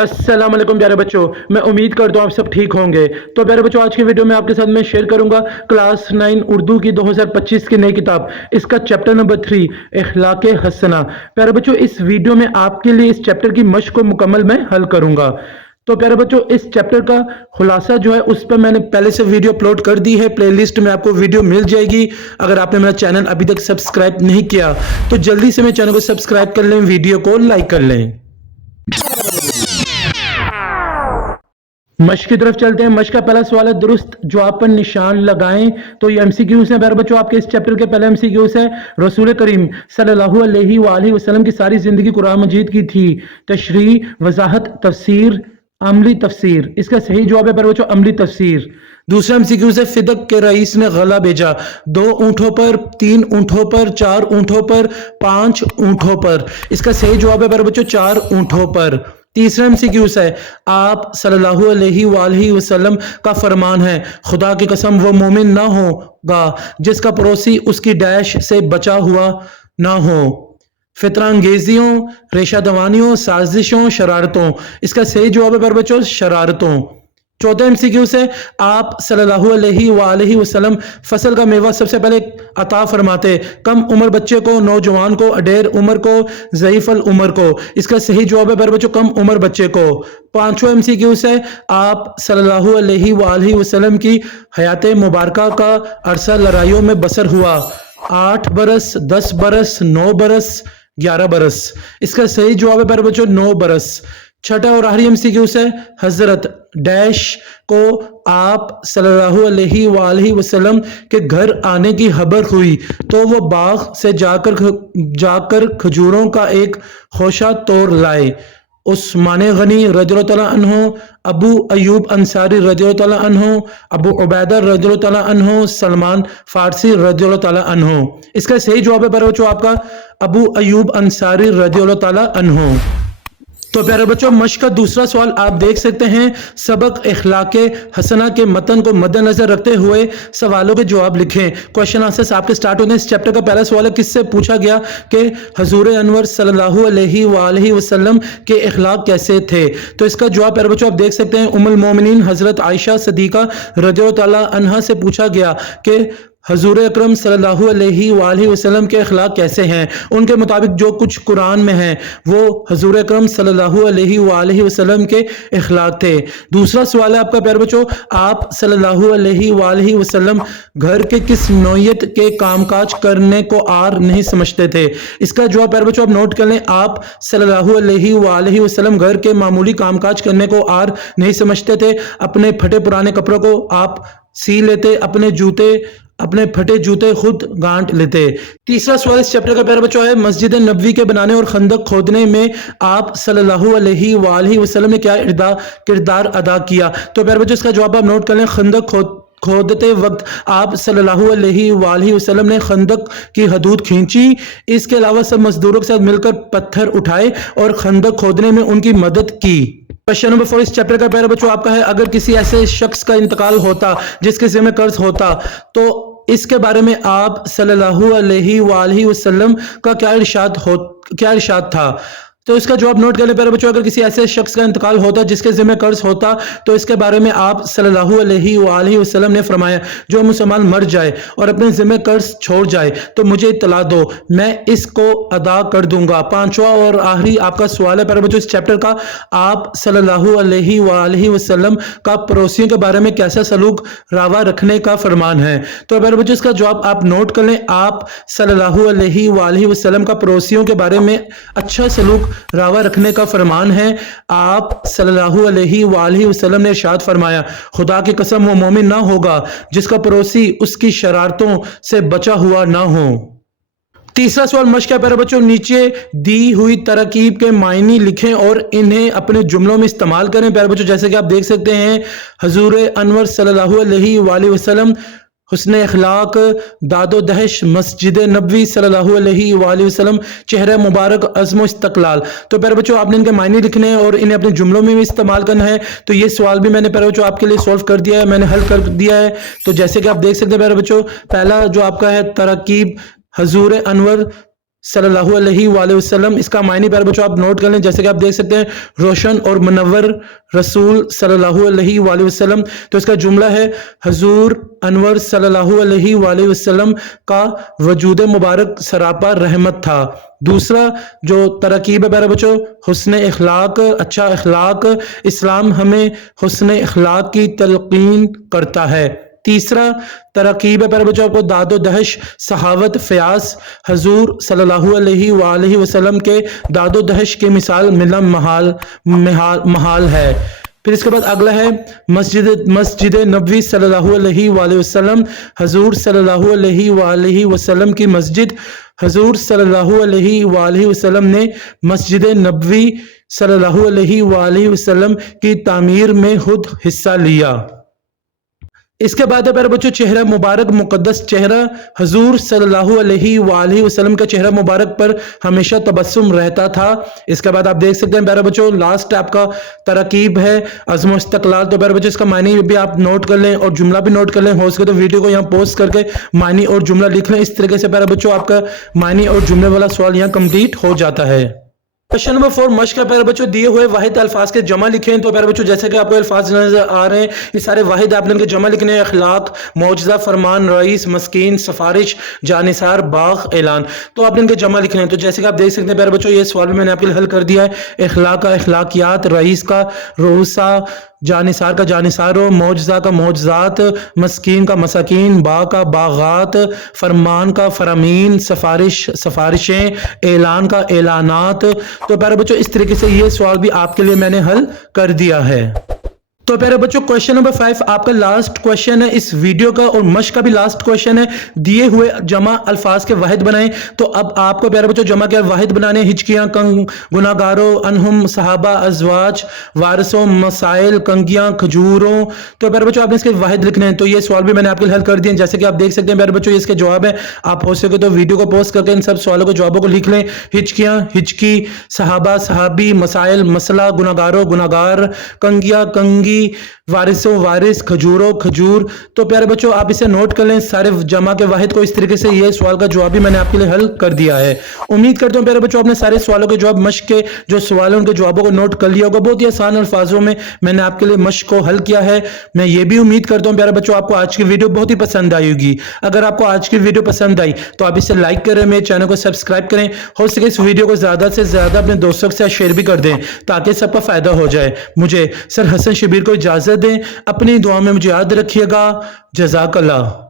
अस्सलाम वालेकुम प्यारे बच्चों, मैं उम्मीद करता हूँ आप सब ठीक होंगे। तो प्यारे बच्चों, आज की वीडियो में आपके साथ मैं शेयर करूंगा क्लास 9 उर्दू की 2025 की नई किताब, इसका चैप्टर नंबर 3 इखलाके हसना। प्यारे बच्चों, इस वीडियो में आपके लिए इस चैप्टर की मश्क को मुकम्मल मैं हल करूंगा। तो प्यारे बच्चों, इस चैप्टर का खुलासा जो है उस पर मैंने पहले से वीडियो अपलोड कर दी है। प्लेलिस्ट में आपको वीडियो मिल जाएगी। अगर आपने मेरा चैनल अभी तक सब्सक्राइब नहीं किया तो जल्दी से मेरे चैनल को सब्सक्राइब कर लें, वीडियो को लाइक कर लें। मश्क की तरफ चलते हैं। मश्क का पहला सवाल है, दुरुस्त जवाब पर निशान लगाएं। तो ये एमसीक्यूज हैं प्यारे बच्चों, आपके इस चैप्टर के पहले एमसीक्यूज है, रसूल करीम सल्लल्लाहु अलैहि वसल्लम की सारी जिंदगी कुरान मजीद की थी। तशरीह, वजाहत, तफसीर, अमली तफसीर। इसका सही जवाब है प्यारे बच्चों अमली तफसीर। दूसरा एमसीक्यूज है, फिदक के रईस ने गला भेजा। 2 ऊंटों पर, 3 ऊंटों पर, 4 ऊंटों पर, 5 ऊंटों पर। इसका सही जवाब है प्यारे बच्चों 4 ऊंटों पर। तीसरा एमसीक्यूज है, आप सल्लल्लाहु अलैहि वसल्लम का फरमान है, खुदा की कसम वो मोमिन ना होगा जिसका पड़ोसी उसकी डैश से बचा हुआ ना हो। फितरांगेजियों, रेशा दवानियों, साजिशों, शरारतों। इसका सही जवाब है प्यारे बच्चों शरारतों। चौथा एमसीक्यू से, आप सल्लल्लाहु अलैहि वसल्लम फसल का मेवा सबसे पहले अता फरमाते, कम उम्र बच्चे को, नौजवान को, अडेर उम्र को, ज़ईफ़ल उम्र को। इसका सही जवाब है प्यारे बच्चों कम उम्र बच्चे को। पांचवा एमसीक्यू से, आप सल्लल्लाहु अलैहि वसल्लम की हयात मुबारका का अरसा लड़ाइयों में बसर हुआ, 8 बरस, 10 बरस, 9 बरस, 11 बरस। इसका सही जवाब है प्यारे बच्चों 9 बरस। छठा और आखिरी एमसीक्यू से, हजरत डैश को आप सल्लल्लाहु अलैहि वसल्लम के घर आने की खबर हुई तो वो बाग से जाकर खजूरों का एक खोशा तोड़ लाए। उस्मान गनी रज़ियल्लाहु तआला अन्हु, अबू अयूब अंसारी रज़ियल्लाहु तआला अन्हु, अबू उबैदा रज़ियल्लाहु तआला अन्हु, सलमान फारसी रज़ियल्लाहु तआला अन्हु। इसका सही जवाब है प्यारे बच्चों आपका अबू अयूब अंसारी रज़ियल्लाहु तआला अन्हु। तो प्यारे बच्चों, मश्क का दूसरा सवाल आप देख सकते हैं, सबक इखलाके हसना के मतन को मद्देनजर रखते हुए सवालों के जवाब लिखें। क्वेश्चन आंसर्स आपके स्टार्ट होते हैं। इस चैप्टर का पहला सवाल है, किससे पूछा गया कि हजूर अनवर सल्लल्लाहु अलैहि वसल्लम के इखलाक कैसे थे। तो इसका जवाब प्यारे बच्चों आप देख सकते हैं, उम्मुल मोमिनीन हजरत आयशा सदीका रज़ियल्लाहु तआला अन्हा से पूछा गया कि हजूर अकरम सल्लल्लाहु अलैहि वसल्लम के अखलाक कैसे हैं। उनके मुताबिक जो कुछ कुरान में है वो हजूर अकरम सल्लल्लाहु अलैहि वसल्लम के अखलाक थे। दूसरा सवाल है आपका प्यारे बच्चों, आप सल्लल्लाहु अलैहि वसल्लम घर के किस नौयत के कामकाज करने को आर नहीं समझते थे। इसका जवाब प्यारे बच्चों आप नोट कर लें, आप सल्लल्लाहु अलैहि वसल्लम घर के मामूली कामकाज करने को आर नहीं समझते थे। अपने फटे पुराने कपड़ों को आप सी लेते, अपने फटे जूते खुद गांठ लेते। तीसरा सवाल इस चैप्टर का प्यारे बच्चों है, मस्जिद नबवी के बनाने और खंदक खोदने में आप सल्लल्लाहु अलैहि वसल्लम ने क्या किरदार अदा किया। तो प्यारे बच्चों इसका जवाब आप नोट कर लें, खंदक खोदते वक्त आप सल्लल्लाहु अलैहि वसल्लम ने खंदक की हदूद खींची। इसके अलावा सब मजदूरों के साथ मिलकर पत्थर उठाए और खंदक खोदने में उनकी मदद की। क्वेश्चन नंबर 4 इस चैप्टर का प्यारे बच्चों आपका है, अगर किसी ऐसे शख्स का इंतकाल होता जिसके ज़िम्मे कर्ज होता तो इसके बारे में आप सल्लल्लाहु अलैहि वसल्लम का क्या इरशाद था। तो इसका जवाब नोट कर ले प्यारे बच्चों, अगर किसी ऐसे शख्स का इंतकाल होता जिसके ज़िम्मे कर्ज होता तो इसके बारे में आप सल्लल्लाहु अलैहि वसल्लम ने फरमाया, जो मुसलमान मर जाए और अपने ज़िम्मे कर्ज छोड़ जाए तो मुझे इत्तला दो, मैं इसको अदा कर दूंगा। पांचवा और आखिरी आपका सवाल है प्यारे बच्चों इस चैप्टर का, आप सल्लल्लाहु अलैहि वसल्लम का पड़ोसियों के बारे में कैसा सलूक रवा रखने का फरमान है। तो प्यारे बच्चों इसका जवाब आप नोट कर लें, आप सल्लल्लाहु अलैहि वसल्लम का पड़ोसियों के बारे में अच्छा सलूक रवा रखने का फरमान है। आप सल्लल्लाहु अलैहि वसल्लम ने इरशाद फरमाया, खुदा की कसम वो मोमिन ना होगा जिसका पड़ोसी उसकी शरारतों से बचा हुआ ना हो। तीसरा सवाल मश्क है प्यारे बच्चों, नीचे दी हुई तरकीब के मायने लिखें और इन्हें अपने जुमलों में इस्तेमाल करें। प्यारे बच्चों जैसे कि आप देख सकते हैं, हजूर अनवर सल्लल्लाहु अलैहि वसल्लम हुस्न अखलाक, दादो दहश मस्जिद नबवी सल्लल्लाहु अलैहि वसल्लम, चेहरा मुबारक, अज़्म इस्तक़लाल। तो प्यारे बच्चों आपने इनके मायने लिखने हैं और इन्हें अपने जुमलों में भी इस्तेमाल करना है। तो ये सवाल भी मैंने प्यारे बच्चों आपके लिए सॉल्व कर दिया है, मैंने हल कर दिया है। तो जैसे कि आप देख सकते हैं प्यारे बच्चों, पहला जो आपका है तरकीब, हजूर अनवर सल्लल्लाहु अलैहि वसल्लम। इसका मायने प्यारे बच्चों आप नोट कर लें, जैसे कि आप देख सकते हैं रोशन और मुनव्वर रसूल सल्लल्लाहु अलैहि वसल्लम। तो इसका जुमला है हजूर अनवर सल्लल्लाहु अलैहि वसल्लम का वजूद मुबारक सरापा रहमत था। दूसरा जो तरकीब है प्यारे बच्चों, हुस्न इखलाक, अच्छा इखलाक, इस्लाम हमें हुस्न इखलाक की तलकीन करता है। तीसरा तरकीब है प्यारे बच्चों आपको दादो दहश, सहावत, फयास, हजूर सल्लल्लाहु अलैहि वसल्लम के दादो दहश की मिसाल मिलना महाल है। फिर इसके बाद अगला है मस्जिद नबवी सल्लल्लाहु अलैहि वसल्लम, हजूर सल्लल्लाहु अलैहि वसल्लम की मस्जिद। हजूर सल्लल्लाहु अलैहि वसल्लम ने मस्जिद नबवी सल्लल्लाहु अलैहि वसल्लम की तामीर में खुद हिस्सा लिया। इसके बाद है प्यारे बच्चों चेहरा मुबारक, मुकद्दस चेहरा। हजूर सल्लल्लाहु अलैहि वसल्लम का चेहरा मुबारक पर हमेशा तबस्सुम रहता था। इसके बाद आप देख सकते हैं प्यारे बच्चों लास्ट आपका तरकीब है अज़्म इस्तक़लाल। तो प्यारे बच्चों इसका मानी भी आप नोट कर लें और जुमला भी नोट कर लें। हो सके तो वीडियो को यहाँ पोस्ट करके मानी और जुमला लिख लें। इस तरीके से प्यारे बच्चों आपका मानी और जुमले वाला सवाल यहाँ कंप्लीट हो जाता है। क्वेश्चन नंबर 4 मश्क का प्यारे बच्चों दिए हुए वाहिद अल्फाज के जमा लिखें। तो प्यारे बच्चों जैसे कि आपको अल्फाज नजर आ रहे हैं ये सारे वाहिद आपने इनके जमा लिखने हैं। अखलाक, मौजज़ा, फरमान, रईस, मस्कीन, सफारिश, जानिसार, बाग, ऐलान। तो आपने इनके जमा लिखने हैं। तो जैसे कि आप देख सकते हैं प्यारे बच्चों ये सवाल भी मैंने आपके लिए हल कर दिया है। अखलाक का अखलाकियात, रईस का रोसा, जानिसार का जानिसारो, मौजज़ा का मौजज़ात, मस्कीन का मसाकीन, बाग का बागात, फरमान का फरामीन, सफारिशें, ऐलान का ऐलानात। तो प्यारे बच्चों इस तरीके से ये सवाल भी आपके लिए मैंने हल कर दिया है। तो प्यारे बच्चों क्वेश्चन नंबर 5 आपका लास्ट क्वेश्चन है इस वीडियो का और मश्क का भी लास्ट क्वेश्चन है। दिए हुए जमा अल्फाज के वाहिद बनाएं। तो अब आपको प्यारे बच्चों जमा के वाहिद बनाने हिचकियां, कंग, गुनागारों, अनहुम, सहाबा, अजवाज, वारिसों, मसाइल, कंगियां, खजूरों। तो प्यारे बच्चों आपने इसके वाहिद लिखने हैं। तो ये सवाल भी मैंने आपके लिए हल कर दिए जैसे कि आप देख सकते हैं प्यारे बच्चों इसके जवाब है। आप हो सके तो वीडियो को पोस्ट करके इन सब सवालों को जवाबों को लिख लें। हिचकियां, हिचकी, सहाबा, सहाबी, मसाइल, मसला, गुनागारों, गुनागार, कंगिया, कंगी, वारिसों, वारिस, खजूरों, खजूर। तो प्यारे बच्चों आप इसे नोट कर लें सारे जमा के वाहिद को। इस तरीके से ये सवाल का जवाब भी मैंने आपके लिए हल कर दिया है। उम्मीद करता हूं प्यारे बच्चों आपने सारे सवालों के जवाब मश्क के जो सवाल है उनके जवाबों को नोट कर लिया होगा। बहुत ही आसान अल्फाजों में मैंने आपके लिए मश्क को हल किया है। मैं ये भी उम्मीद करता हूं प्यारे बच्चों आपको आज की वीडियो बहुत ही पसंद आई होगी। अगर आपको आज की वीडियो पसंद आई तो आप इसे लाइक करें, मेरे चैनल को सब्सक्राइब करें। हो सके इस वीडियो को ज्यादा से ज्यादा अपने दोस्तों के साथ शेयर भी कर दें ताकि सबका फायदा हो जाए। मुझे सर हसन शबीर को इजाजत दें। अपनी दुआ में मुझे याद रखिएगा। जज़ाकल्लाह।